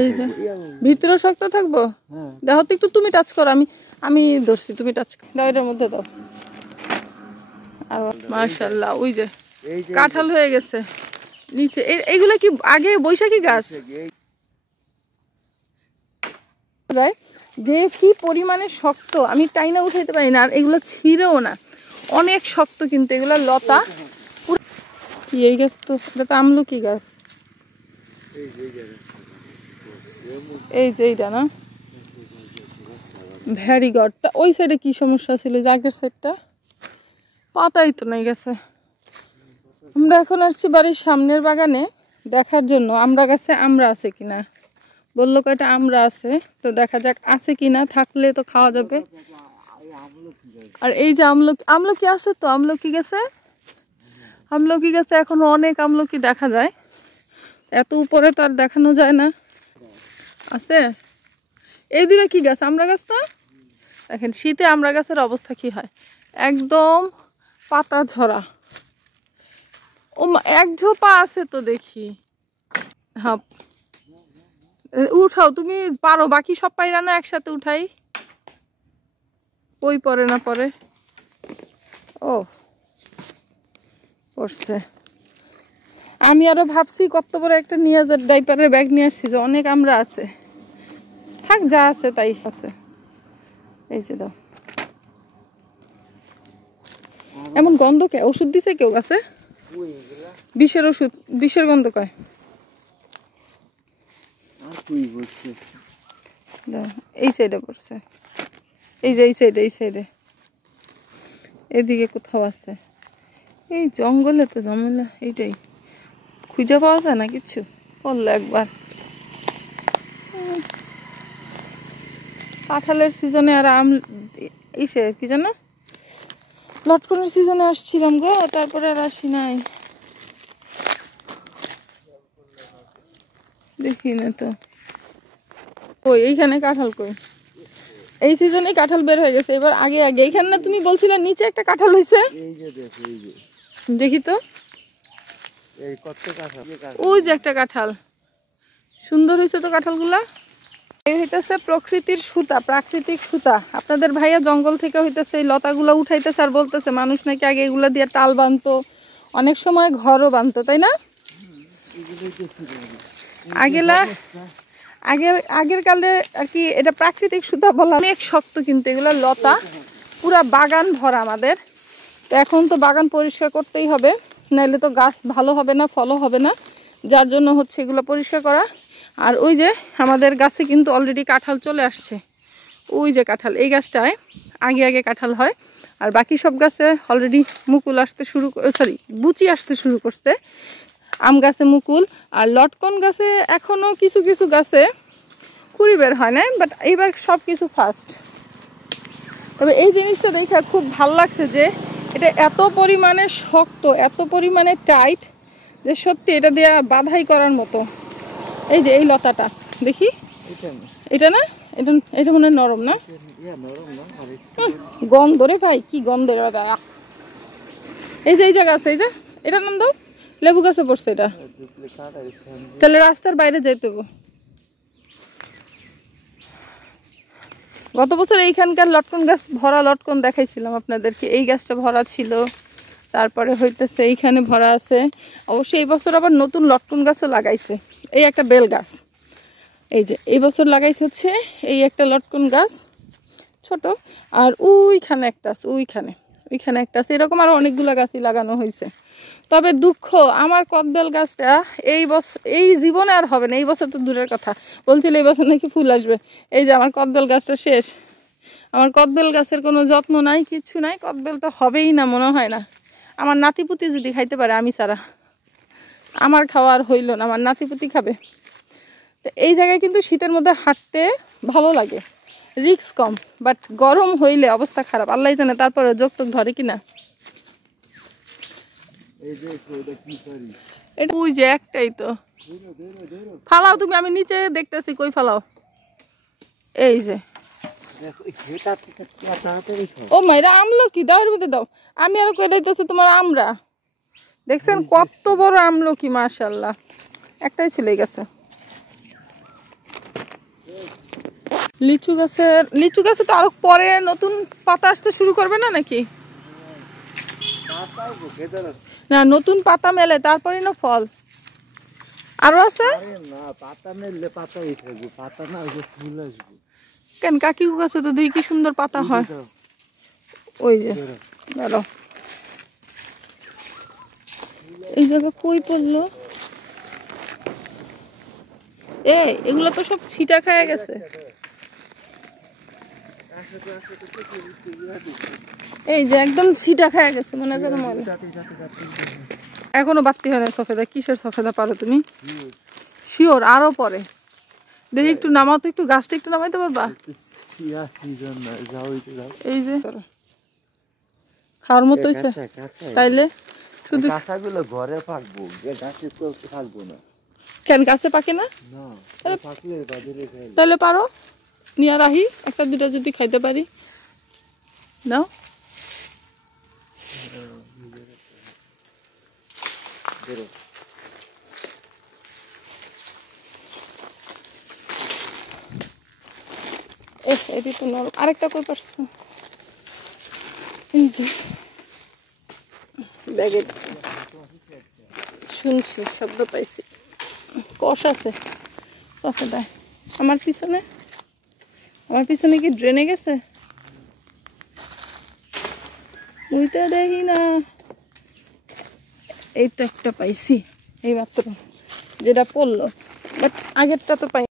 এই যে ভিতরে শক্ত থাকবো। দেখো তো একটু, তুমি টাচ করো, আমি ধরছি, তুমি টাচ দাও, এটার মধ্যে দাও। আর মাশাআল্লাহ ওই যে কাঁঠাল হয়ে গেছে নিচে। এইগুলা কি আগে বৈশাখী গাছ? যে কি পরিমাণে শক্ত, আমি টাইনা উঠাইতে পারি না, আর এগুলো ছিঁড়েও না, অনেক শক্ত। কিন্তু এগুলা লতা। কি এই গাছ? তো এটা তো আমলকি গাছ। এই যে এইটা না, ভেরি গুড। ওই সাইডে কি সমস্যা ছিল? আগের সাইডটা পাতাই তো নাই গেছে। আমরা এখন আসছি বাড়ির সামনের বাগানে দেখার জন্য আমরা গাছে আমরা আছে কিনা। বললো কয়টা আমরা আছে, তো দেখা যাক আছে কিনা, থাকলে তো খাওয়া যাবে। আর এই যে আমলকি আছে, তো আমলকি গাছে এখনো অনেক আমলকি দেখা যায়। এত উপরে তো আর দেখানো যায় না। আছে এই দুটো কি গাছ? আমরা গাছ না? দেখেন শীতে আমরা গাছের অবস্থা কি হয়, একদম পাতা ঝরা। ও এক ঝোপা আছে তো দেখি। হ্যাঁ উঠাও, তুমি পারো, বাকি সব পাইরা না একসাথে উঠাই। ওই পরে না পরে। ও পড়ছে। আমি আরো ভাবছি কত বড় একটা নিয়ে যা ডাইপারের ব্যাগ নিয়ে আসছি, যে অনেক আমরা আছে। থাক, যা আছে তাই আছে। এই যে দাও। এমন গন্ধ কে? ওষুধ দিছে কেউ গাছে? বিষের ওষুধ, বিষের গন্ধ কয়। এই সাইডে পড়ছে, এই যে এই সাইডে এদিকে কোথাও আছে। এই জঙ্গলে তো ঝামেলা, এইটাই খুঁজে পাওয়া যায় না কিছু। করলো একবার কাঁঠালের সিজনে আর কি জানো, লটকনের সিজনে আসছিলাম গো, তারপরে আর আসি নাই। দেখি না তো কই এইখানে কাঁঠাল কই। এই সিজনে কাঁঠাল বের হয়ে গেছে এবার। আগে এইখানে না তুমি বলছিলে নিচে একটা কাঁঠাল হয়েছে? দেখি তো। ওই যে একটা কাঁঠাল সুন্দর হয়েছে তো কাঁঠালগুলা। এই হইতেছে প্রকৃতির সুতা, প্রাকৃতিক সুতা। আপনাদের ভাইয়া জঙ্গল থেকে হইতেছে এই লতাগুলা উঠাইতেছে, আর বলতেছে মানুষ নাকি আগে এগুলা দিয়ে টাল বানতো, অনেক সময় ঘরও বানতো, তাই না? আগের কালে আর কি এটা প্রাকৃতিক সুতা বলা। অনেক শক্ত কিন্তু এগুলা লতা, পুরা বাগান ভরা আমাদের। তো এখন তো বাগান পরিষ্কার করতেই হবে, নাইলে তো গাছ ভালো হবে না, ফলও হবে না। যার জন্য হচ্ছে এগুলো পরিষ্কার করা। আর ওই যে আমাদের গাছে কিন্তু অলরেডি কাঁঠাল চলে আসছে। ওই যে কাঁঠাল, এই গাছটায় আগে কাঁঠাল হয়, আর বাকি সব গাছে অলরেডি মুকুল আসতে শুরু, সরি বুচি আসতে শুরু করছে। আম গাছে মুকুল, আর লটকন গাছে এখনো কিছু কিছু গাছে কুড়ি বের হয় না, বাট এইবার সব কিছু ফার্স্ট। তবে এই জিনিসটা দেখে খুব ভালো লাগছে যে এটা এত পরিমাণে শক্ত, এত পরিমাণে টাইট, যে সত্যি এটা দিয়ে বাধাই করার মতো। এই যে এই লতাটা দেখি, এটা না, এটা মনে হয় নরম না? গন্ধ রে ভাই, কি গন্ধ রে দাদা। এই যে এই জায়গা আছে, এই যে এটা নাম দাও, লেবু গাছে পড়ছে এটা, তাহলে রাস্তার বাইরে যাইতে হবে। গত বছর এইখানকার লটকন গাছ ভরা লটকন দেখাইছিলাম আপনাদেরকে, এই গাছটা ভরা ছিল, তারপরে হইতেছে এইখানে ভরা আছে। অবশ্যই এই বছর আবার নতুন লটকন গাছও লাগাইছে। এই একটা বেল গাছ, এই যে এই বছর লাগাইছে হচ্ছে এই একটা লটকন গাছ ছোট, আর ওইখানে একটা আছে, ওইখানে একটা আছে, এরকম আরো অনেকগুলো গাছই লাগানো হয়েছে। তবে দুঃখ, আমার কদবেল গাছটা এই জীবনে আর হবে না। এই বছর তো দূরের কথা, বলছিল এই বছর নাকি ফুল আসবে। এই যে আমার কদবেল গাছটা শেষ। আমার কদবেল গাছের কোনো যত্ন নাই, কিছু নাই, কদবেল তো হবেই না মনে হয় না। আমার নাতিপুতি যদি খাইতে পারে, আমি ছাড়া আমার খাওয়া আর হইল না, আমার নাতিপুতি খাবে। তো এই জায়গায় কিন্তু শীতের মধ্যে হাঁটতে ভালো লাগে, রিস্ক কম, বাট গরম হইলে অবস্থা খারাপ, আল্লাহ জানে তারপরে যোগ ধরে কিনা। এটা ওই যে একটাই তো, ফালাও তুমি, আমি নিচে দেখতেছি, কই ফালাও। এই যে ও মাইরা আমলকি দাও, এর মধ্যে দাও। আমি আরো কই দিতেছি তোমার আমরা দেখছেন কত বড় আমলকি, মাশাআল্লাহ। একটাই ছিল এই গাছে। লিচু গাছে তো আরো পরে নতুন পাতা আসতে শুরু করবে না নাকি? না, নতুন পাতা মেলে তারপরে না ফল আরো আছে। কেন কাকি গাছে তো দেখি কি সুন্দর পাতা হয়। ওই যে দাঁড়ো, এই জায়গা কই পড়লো? এগুলো তো সব ছিটা খায় গেছে। এই যে একদম ছিটা খায় গেছে মনে করো। এখনো বাড়তি হয় না সফেদা। কিসের সফেদা পারো তুমি? শিওর আরো পরে দেখি। একটু নামাও তো, একটু গাছটা একটু নামাইতে পারবা? এই যে খাওয়ার মতো হয়েছে তাইলে শুধু ঘরে পাকবো, গাছে থাকবো না। কেন গাছে পাকে না? তাহলে পারো নিয়ে রাহি, একটা দুটা যদি খাইতে পারি। নাও এটি তো নরম। আরেকটা কই পারছো? এই যে ব্যাগে শুনছি, শব্দ পাইছি, কষ আছে সফেদায়। আমার পিছনে কি ড্রেনে গেছে? ওইটা দেখি না। এই তো একটা পাইছি এই মাত্র, যেটা পড়লো, বাট আগেরটা তো পাই।